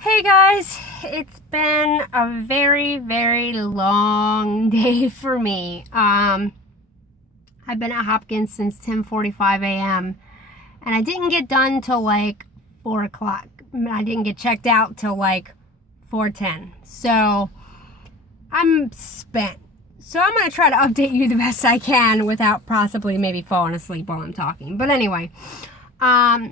Hey guys, it's been a very, very long day for me. I've been at Hopkins since 10:45 a.m. and I didn't get done till like 4 o'clock. I didn't get checked out till like 4:10. So I'm spent. So I'm going to try to update you the best I can without possibly maybe falling asleep while I'm talking. But anyway,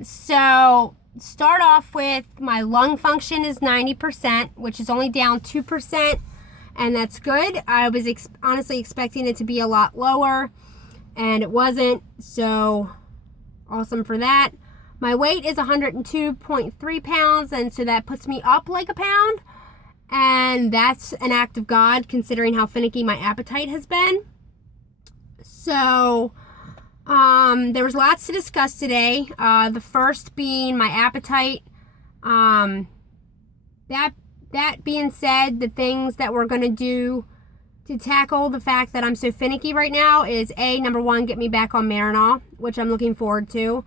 so start off with my lung function is 90%, which is only down 2%, and that's good. I was honestly expecting it to be a lot lower, and it wasn't, so awesome for that. My weight is 102.3 pounds, and so that puts me up like a pound, and that's an act of God considering how finicky my appetite has been. So there was lots to discuss today. The first being my appetite. That being said, the things that we're going to do to tackle the fact that I'm so finicky right now is number one, get me back on Marinol, which I'm looking forward to.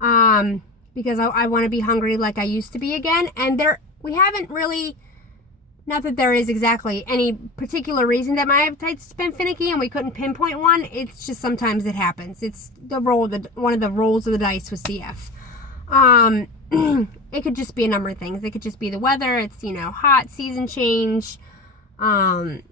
Because I want to be hungry like I used to be again. And we haven't really, not that there is exactly any particular reason that my appetite's been finicky and we couldn't pinpoint one. It's just sometimes it happens. It's one of the rolls of the dice with CF. It could just be a number of things. It could just be the weather. It's, hot, season change. I'm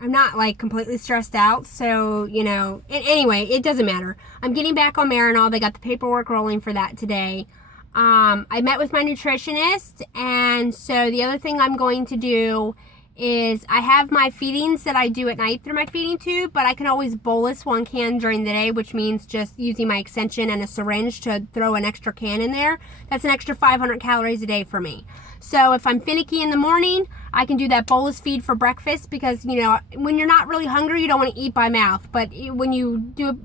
not like completely stressed out. So, anyway, it doesn't matter. I'm getting back on Marinol. They got the paperwork rolling for that today. I met with my nutritionist, and so the other thing I'm going to do is I have my feedings that I do at night through my feeding tube, but I can always bolus one can during the day, which means just using my extension and a syringe to throw an extra can in there. That's an extra 500 calories a day for me. So if I'm finicky in the morning, I can do that bolus feed for breakfast because, when you're not really hungry, you don't want to eat by mouth. But when you do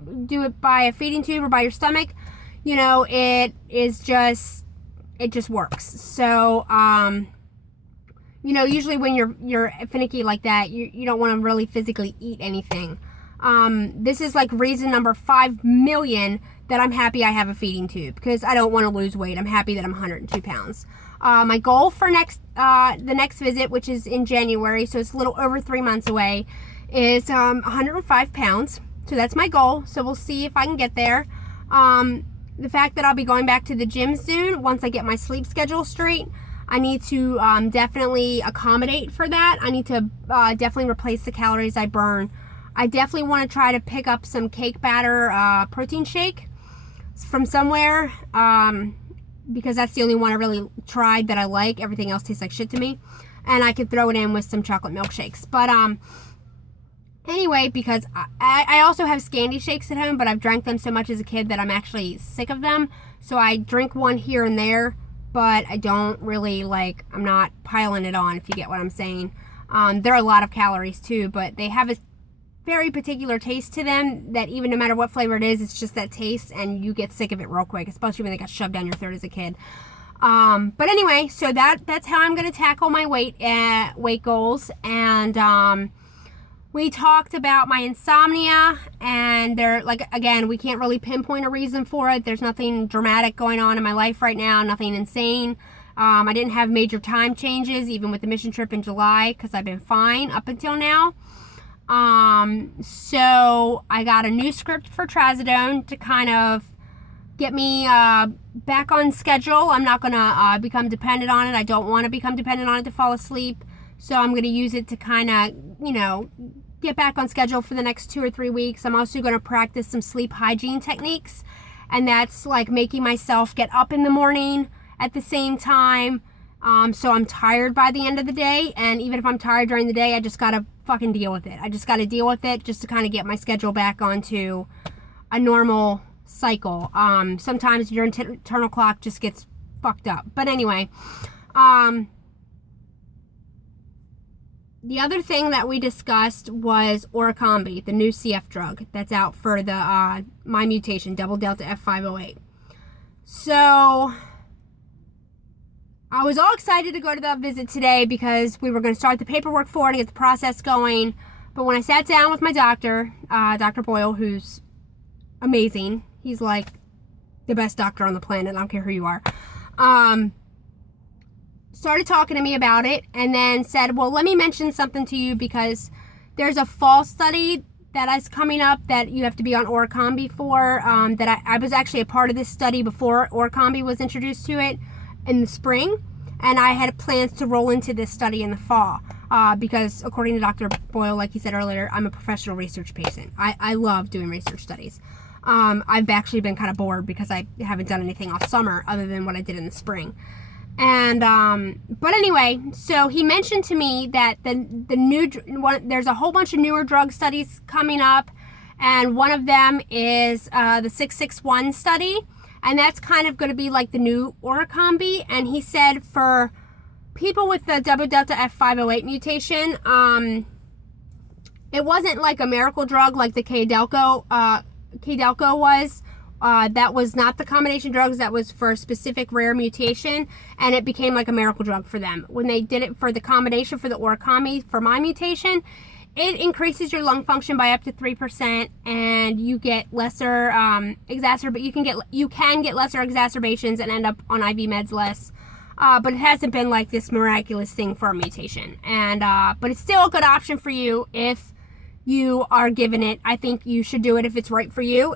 it by a feeding tube or by your stomach, it just works. So, usually when you're finicky like that, you don't want to really physically eat anything. This is like reason number 5 million that I'm happy I have a feeding tube because I don't want to lose weight. I'm happy that I'm 102 pounds. My goal for the next visit, which is in January, so it's a little over 3 months away, is 105 pounds. So that's my goal. So we'll see if I can get there. The fact that I'll be going back to the gym soon, once I get my sleep schedule straight, I need to definitely accommodate for that. I need to definitely replace the calories I burn. I definitely want to try to pick up some cake batter protein shake from somewhere because that's the only one I really tried that I like. Everything else tastes like shit to me. And I could throw it in with some chocolate milkshakes. But anyway, because I also have Scandi shakes at home, but I've drank them so much as a kid that I'm actually sick of them. So I drink one here and there, but I don't really I'm not piling it on, if you get what I'm saying. There are a lot of calories too, but they have a very particular taste to them that even no matter what flavor it is, it's just that taste and you get sick of it real quick, especially when they got shoved down your throat as a kid. But anyway, so that's how I'm going to tackle my weight goals. And, we talked about my insomnia, and again, we can't really pinpoint a reason for it. There's nothing dramatic going on in my life right now, nothing insane. I didn't have major time changes, even with the mission trip in July, because I've been fine up until now. So I got a new script for trazodone to kind of get me back on schedule. I'm not going to become dependent on it. I don't want to become dependent on it to fall asleep. So I'm going to use it to kind of, get back on schedule for the next 2 or 3 weeks. I'm also going to practice some sleep hygiene techniques. And that's like making myself get up in the morning at the same time. So I'm tired by the end of the day. And even if I'm tired during the day, I just got to fucking deal with it. I just got to deal with it just to kind of get my schedule back onto a normal cycle. Sometimes your internal clock just gets fucked up. But anyway, the other thing that we discussed was Orakambi, the new CF drug that's out for the my mutation, double delta F508. So I was all excited to go to the visit today because we were going to start the paperwork for it and get the process going. But when I sat down with my doctor, Dr. Boyle, who's amazing, he's like the best doctor on the planet, I don't care who you are. started talking to me about it and then said, well, let me mention something to you because there's a fall study that is coming up that you have to be on Orakambi for. That I was actually a part of this study before Orakambi was introduced to it in the spring. And I had plans to roll into this study in the fall because according to Dr. Boyle, like he said earlier, I'm a professional research patient. I love doing research studies. I've actually been kind of bored because I haven't done anything all summer other than what I did in the spring. And but anyway, so he mentioned to me that there's a whole bunch of newer drug studies coming up, and one of them is the 661 study, and that's kind of going to be like the new Orakambi. And he said for people with the double delta F508 mutation, it wasn't like a miracle drug like the Kdelco was. That was not the combination drugs. That was for a specific rare mutation, and it became like a miracle drug for them. When they did it for the combination for the Orakambi for my mutation, it increases your lung function by up to 3%, and you get lesser you can get lesser exacerbations and end up on IV meds less. But it hasn't been like this miraculous thing for a mutation, and but it's still a good option for you if you are given it. I think you should do it if it's right for you.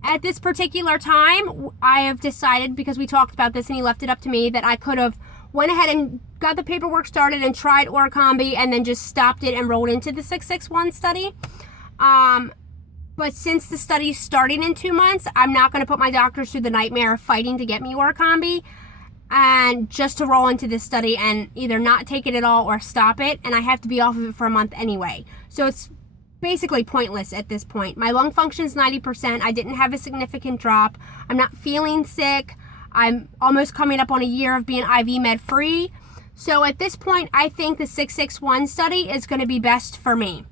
At this particular time, I have decided, because we talked about this and he left it up to me, that I could have went ahead and got the paperwork started and tried Orakambi and then just stopped it and rolled into the 661 study. But since the study's starting in 2 months, I'm not going to put my doctors through the nightmare of fighting to get me Orakambi, and just to roll into this study and either not take it at all or stop it, and I have to be off of it for a month anyway. So it's basically pointless at this point. My lung function is 90%. I didn't have a significant drop. I'm not feeling sick. I'm almost coming up on a year of being IV med free. So at this point, I think the 661 study is going to be best for me.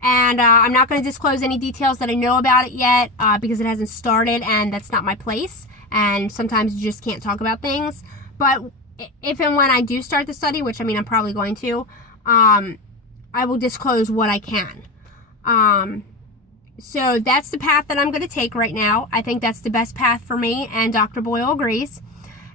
And I'm not going to disclose any details that I know about it yet because it hasn't started, and that's not my place. And sometimes you just can't talk about things. But if and when I do start the study, which I mean I'm probably going to, I will disclose what I can. So that's the path that I'm going to take right now. I think that's the best path for me, and Dr. Boyle agrees.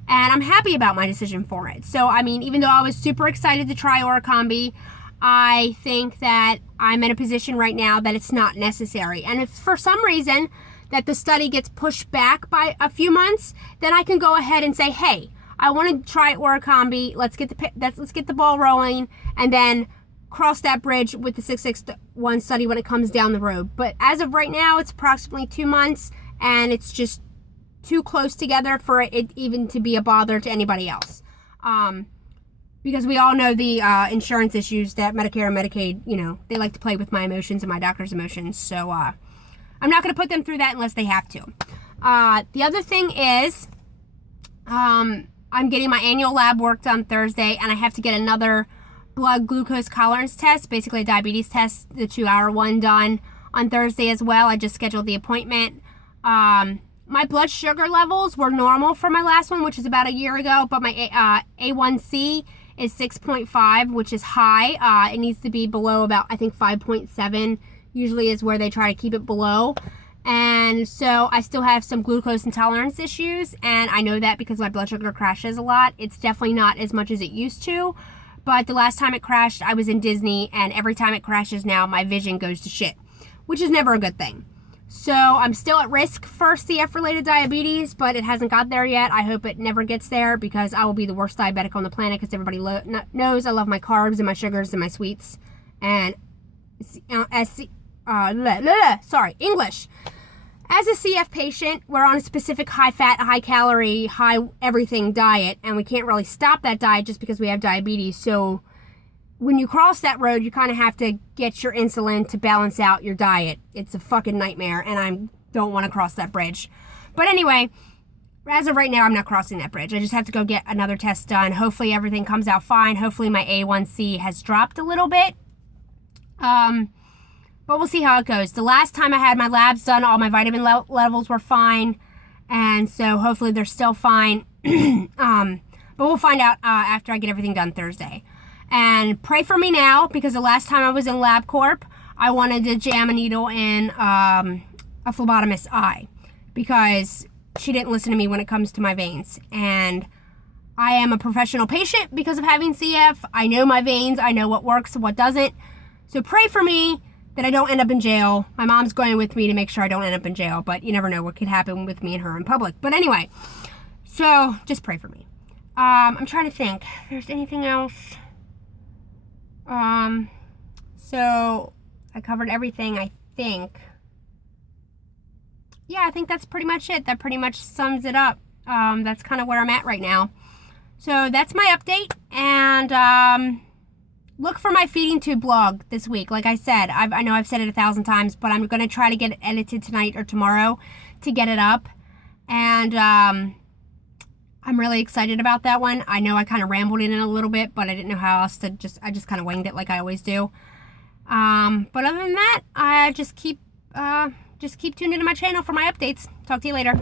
And I'm happy about my decision for it. So, I mean, even though I was super excited to try Orakambi, I think that I'm in a position right now that it's not necessary. And if for some reason that the study gets pushed back by a few months, then I can go ahead and say, hey, I want to try Orakambi. Let's get the ball rolling, and then cross that bridge with the 661 study when it comes down the road. But as of right now, it's approximately 2 months, and it's just too close together for it even to be a bother to anybody else. Because we all know the insurance issues that Medicare and Medicaid, they like to play with my emotions and my doctor's emotions. So I'm not going to put them through that unless they have to. The other thing is I'm getting my annual lab work done Thursday, and I have to get another blood glucose tolerance test, basically a diabetes test, the 2-hour one, done on Thursday as well. I just scheduled the appointment. My blood sugar levels were normal for my last one, which is about a year ago, but my A1C is 6.5, which is high. It needs to be below about, I think, 5.7 usually is where they try to keep it below. And so I still have some glucose intolerance issues, and I know that because my blood sugar crashes a lot. It's definitely not as much as it used to. But the last time it crashed, I was in Disney, and every time it crashes now, my vision goes to shit, which is never a good thing. So I'm still at risk for CF-related diabetes, but it hasn't got there yet. I hope it never gets there because I will be the worst diabetic on the planet because everybody knows I love my carbs and my sugars and my sweets. And English. As a CF patient, we're on a specific high-fat, high-calorie, high-everything diet, and we can't really stop that diet just because we have diabetes. So when you cross that road, you kind of have to get your insulin to balance out your diet. It's a fucking nightmare, and I don't want to cross that bridge. But anyway, as of right now, I'm not crossing that bridge. I just have to go get another test done. Hopefully everything comes out fine. Hopefully my A1C has dropped a little bit. But we'll see how it goes. The last time I had my labs done, all my vitamin levels were fine. And so hopefully they're still fine. But we'll find out after I get everything done Thursday. And pray for me now, because the last time I was in LabCorp, I wanted to jam a needle in a phlebotomist's eye. Because she didn't listen to me when it comes to my veins. And I am a professional patient because of having CF. I know my veins. I know what works and what doesn't. So pray for me that I don't end up in jail. My mom's going with me to make sure I don't end up in jail, but you never know what could happen with me and her in public. But anyway, so just pray for me. I'm trying to think if there's anything else. So I covered everything, I think. Yeah, I think that's pretty much it. That pretty much sums it up. That's kind of where I'm at right now. So that's my update, and look for my feeding tube blog this week. Like I said, I know I've said it 1,000 times, but I'm going to try to get it edited tonight or tomorrow to get it up. And I'm really excited about that one. I know I kind of rambled in it a little bit, but I didn't know how else to I just kind of winged it like I always do. But other than that, I just keep tuned into my channel for my updates. Talk to you later.